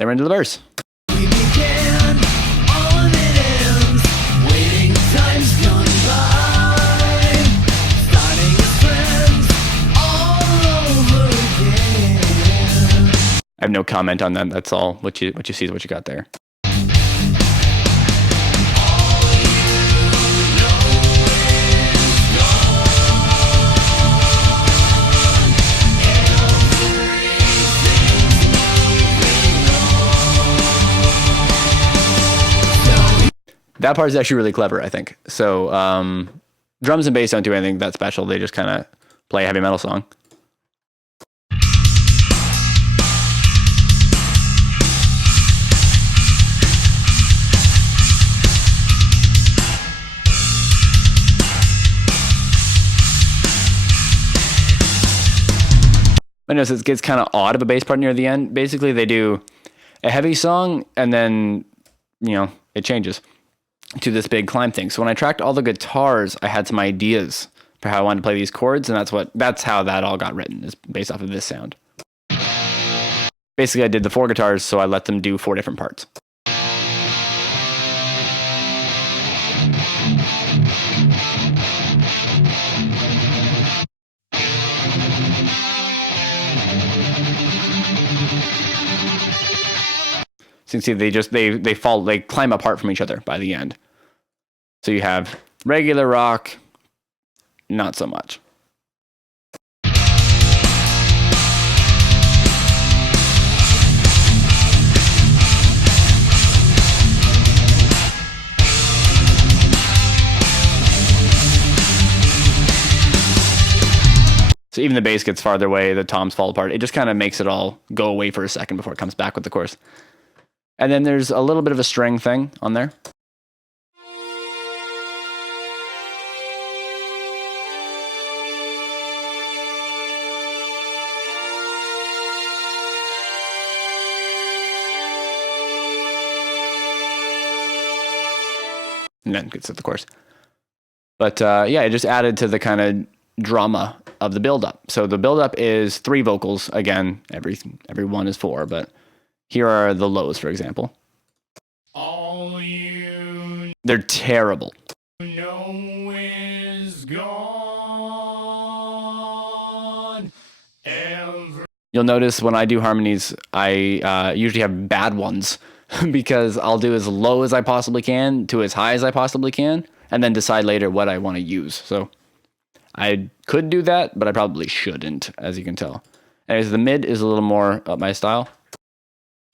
Then we're into the verse. We began, all of it ends, waiting times gone by, starting as friends all over again. I have no comment on that. That's all. What you see is what you got there. That part is actually really clever, I think. So drums and bass don't do anything that special. They just kind of play a heavy metal song. I notice it gets kind of odd of a bass part near the end. Basically, they do a heavy song, and then, you know, it changes to this big climb thing. So when I tracked all the guitars, I had some ideas for how I wanted to play these chords, and that's how that all got written, is based off of this sound. Basically, I did the 4 guitars, so I let them do 4 different parts. So you can see they climb apart from each other by the end. So you have regular rock, not so much. So even the bass gets farther away, the toms fall apart. It just kind of makes it all go away for a second before it comes back with the chorus. And then there's a little bit of a string thing on there. And then gets to the chorus. But yeah, it just added to the kind of drama of the build-up. So the build-up is 3 vocals. Again, every one is 4, but here are the lows, for example. All you They're terrible. know is gone. You'll notice when I do harmonies, I usually have bad ones because I'll do as low as I possibly can to as high as I possibly can, and then decide later what I want to use. So I could do that, but I probably shouldn't, as you can tell. Anyways, the mid is a little more up my style.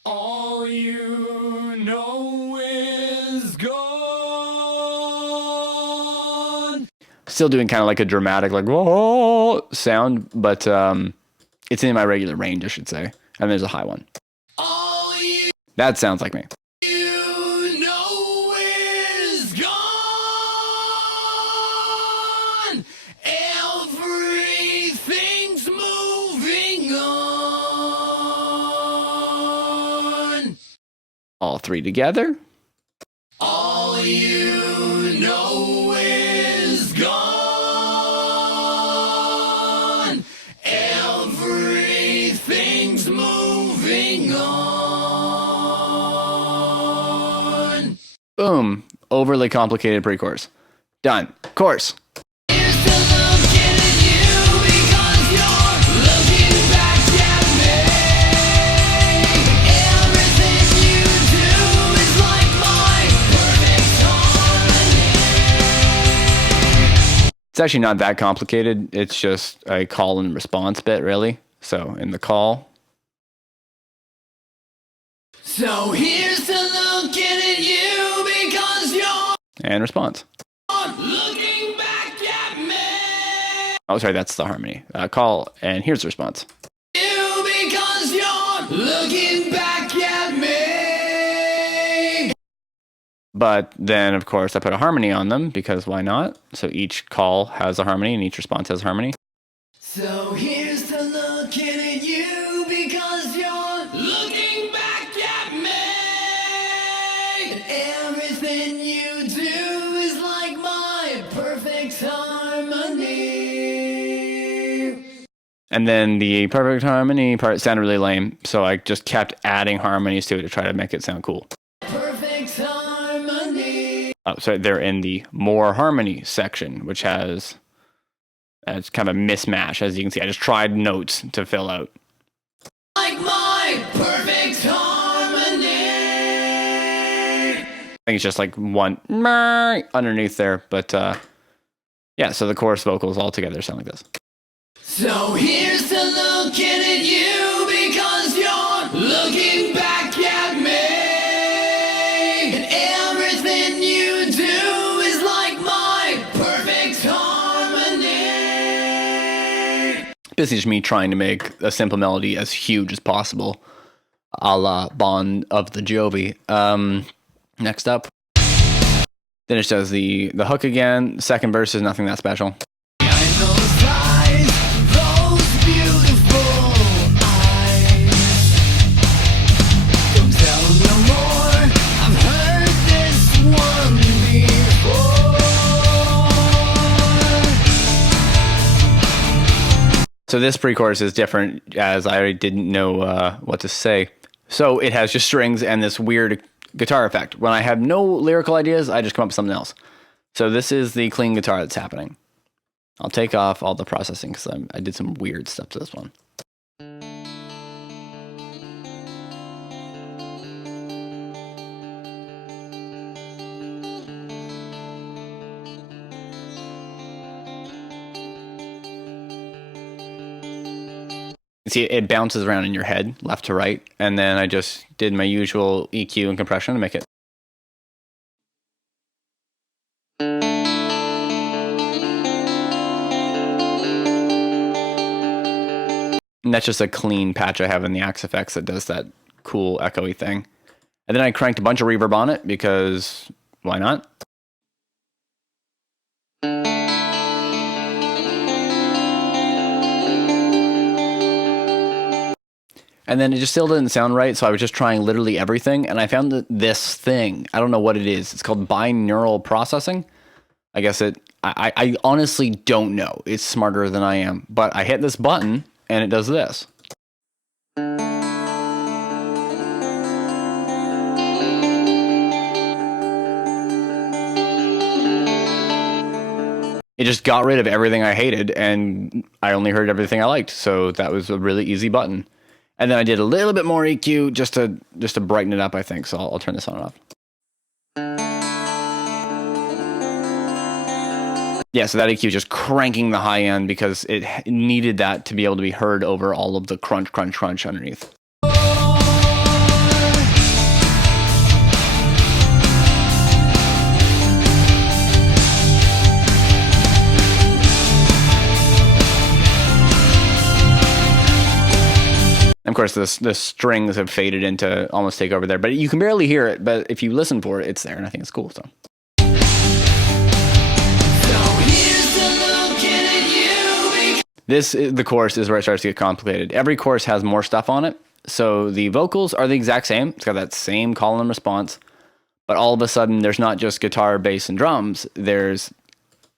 All you know is gone. Still doing kind of like a dramatic, like, whoa sound, but it's in my regular range, I should say. And there's a high one. All you That sounds like me. know is gone. Everything's moving on. All 3 together. All you know is gone. Everything's moving on. Boom. Overly complicated pre-chorus. Done. Chorus. Here's to looking at you because you're looking back at me. Everything you do is like my perfect harmony. It's actually not that complicated. It's just a call and response bit, really. So in the call, So here's to looking at you because you're and response. looking back at me. Oh, sorry, that's the harmony. Call, and here's the response. You because you're looking back at me. But then, of course, I put a harmony on them, because why not? So each call has a harmony, and each response has a harmony. So here's to looking at you because you're looking back at me. And everything you do is like my perfect harmony. And then the perfect harmony part sounded really lame, so I just kept adding harmonies to it to try to make it sound cool. Perfect harmony. So they're in the more harmony section, which has it's kind of a mismatch, as you can see. I just tried notes to fill out. Like my perfect harmony. I think it's just like one underneath there, but yeah. So the chorus vocals all together sound like this. So here's to looking at you because you're looking back at me. And everything you do is like my perfect harmony. Basically just me trying to make a simple melody as huge as possible, a la Bon of the Jovi. Next up. Then it does the hook again. Second verse is nothing that special. Behind those eyes, those beautiful eyes. Don't tell no more, I've heard this one before. So this pre-chorus is different, as I didn't know what to say. So it has just strings and this weird guitar effect. When I have no lyrical ideas, I just come up with something else. So this is the clean guitar that's happening. I'll take off all the processing because I did some weird stuff to this one. See, it bounces around in your head, left to right, and then I just did my usual EQ and compression to make it. And that's just a clean patch I have in the Axe Effects that does that cool echoey thing. And then I cranked a bunch of reverb on it because why not? And then it just still didn't sound right, so I was just trying literally everything, and I found that this thing, I don't know what it is, it's called binaural processing. I guess I honestly don't know. It's smarter than I am. But I hit this button, and it does this. It just got rid of everything I hated, and I only heard everything I liked, so that was a really easy button. And then I did a little bit more EQ just to brighten it up, I think. So I'll turn this on and off. Yeah, so that EQ is just cranking the high end because it needed that to be able to be heard over all of the crunch, crunch, crunch underneath. Of course, the strings have faded into almost take over there, but you can barely hear it. But if you listen for it, it's there, and I think it's cool. So the chorus is where it starts to get complicated. Every chorus has more stuff on it. So the vocals are the exact same. It's got that same call and response, but all of a sudden, there's not just guitar, bass, and drums. There's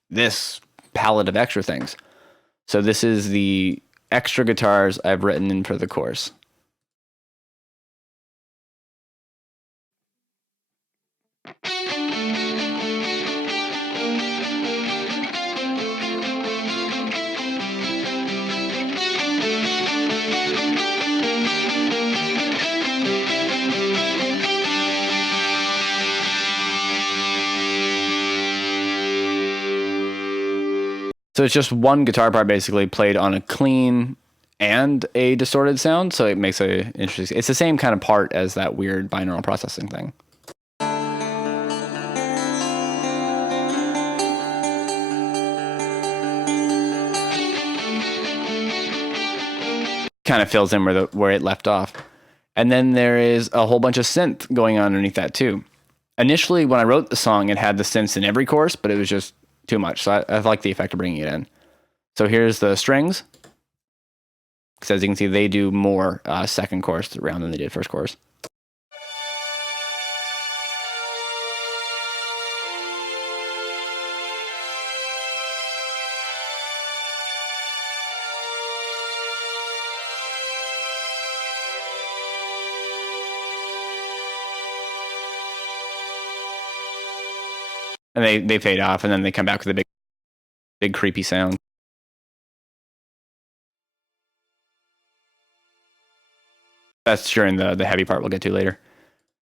this palette of extra things. So this is the extra guitars I've written in for the chorus. So it's just one guitar part basically played on a clean and a distorted sound, so it makes it interesting. It's the same kind of part as that weird binaural processing thing. Kind of fills in where it left off. And then there is a whole bunch of synth going on underneath that too. Initially, when I wrote the song, it had the synths in every chorus, but it was just too much. So I like the effect of bringing it in. So here's the strings. Because as you can see, they do more second chorus round than they did first chorus. and they fade off, and then they come back with a big creepy sound. That's during the heavy part we'll get to later.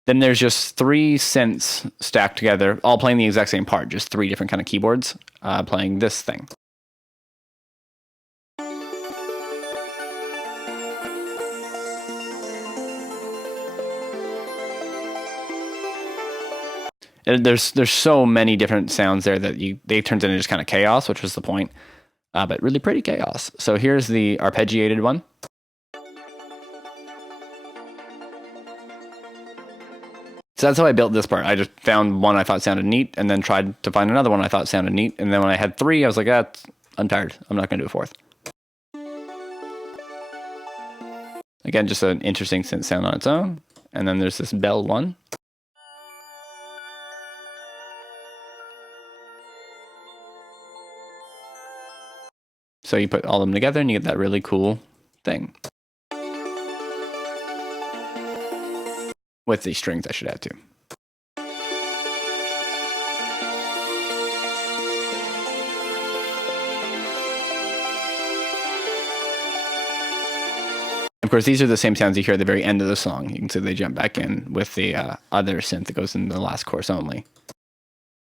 Then there's just 3 synths stacked together, all playing the exact same part, just 3 different kind of keyboards playing this thing. And there's so many different sounds there that they turned into just kind of chaos, which was the point, but really pretty chaos. So here's the arpeggiated one. So that's how I built this part. I just found one I thought sounded neat, and then tried to find another one I thought sounded neat. And then when I had 3, I was like, I'm tired. I'm not going to do a 4th. Again, just an interesting synth sound on its own. And then there's this bell one. So you put all of them together and you get that really cool thing. With these strings, I should add too. Of course, these are the same sounds you hear at the very end of the song. You can see they jump back in with the other synth that goes in the last chorus only.